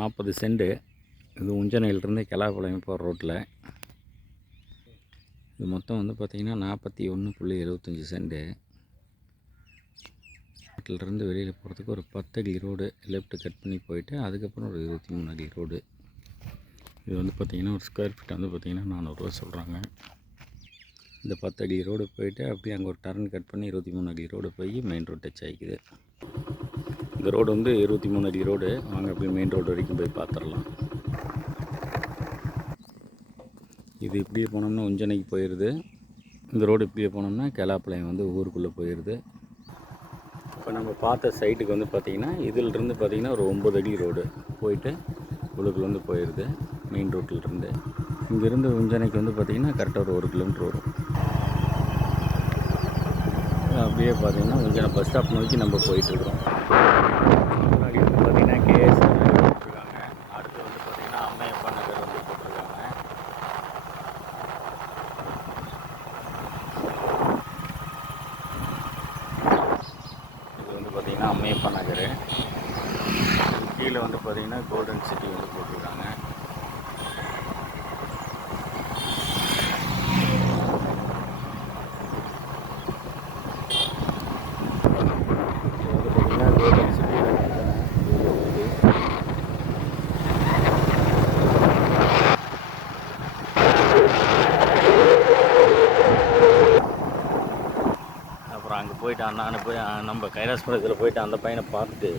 40 send. இது உஞ்சனையிலிருந்து கிளாப்பாளையம் போகிற ரோட்டில். இது மொத்தம் வந்து பார்த்திங்கன்னா 41.75 சென்ட். வீட்டிலேருந்து வெளியில் போகிறதுக்கு ஒரு 10 அடி ரோடு லெஃப்ட்டு கட் பண்ணி போயிட்டு அதுக்கப்புறம் ஒரு 23 அடி ரோடு. இது வந்து பார்த்திங்கன்னா ஒரு ஸ்கொயர் ஃபீட் வந்து பார்த்திங்கன்னா 400 ரூபா சொல்கிறாங்க. இந்த 10 அடி ரோடு போயிட்டு அப்படியே அங்கே ஒரு டர்ன் கட் பண்ணி 23 அடி ரோடு போய் மெயின் ரோடு டச் ஆகிக்குது. இந்த ரோடு வந்து 23 அடி ரோடு. வாங்க அப்படியே மெயின் ரோடு வரைக்கும் போய் பார்த்துடலாம். இது இப்படியே போனோம்னா உஞ்சனைக்கு போயிடுது. இந்த ரோடு இப்படியே போனோம்னா கிளாப்பாளையம் வந்து ஊருக்குள்ளே போயிடுது. இப்போ நம்ம பார்த்த சைட்டுக்கு வந்து பார்த்திங்கன்னா இதிலிருந்து பார்த்திங்கன்னா ஒரு 9 அடி ரோடு போயிட்டு உள்ளுக்குள்ள வந்து போயிடுது மெயின் ரோட்டிலிருந்து. இங்கேருந்து உஞ்சனைக்கு வந்து பார்த்திங்கன்னா கரெக்டாக ஒரு 1 கிலோமீட்டர் வரும். அப்படியே பார்த்திங்கன்னா உஞ்சனை பஸ் ஸ்டாப் நோக்கி நம்ம போயிட்டுருக்குறோம். முன்னாடி வந்து பார்த்திங்கன்னா கேஎஸ் போட்டிருக்காங்க. அடுத்து வந்து பார்த்திங்கன்னா அம்மையப்பா நகர் வந்து போட்டிருக்காங்க. இது வந்து பார்த்திங்கன்னா அம்மையப்பா நகர். கீழே வந்து பார்த்திங்கன்னா கோல்டன் சிட்டி வந்து போட்டிருக்காங்க. அப்புறம் அங்கே போயிட்டு நான் போய் நம்ம கைலாசபுரத்தில் போயிட்டு அந்த பையனை பார்த்துட்டு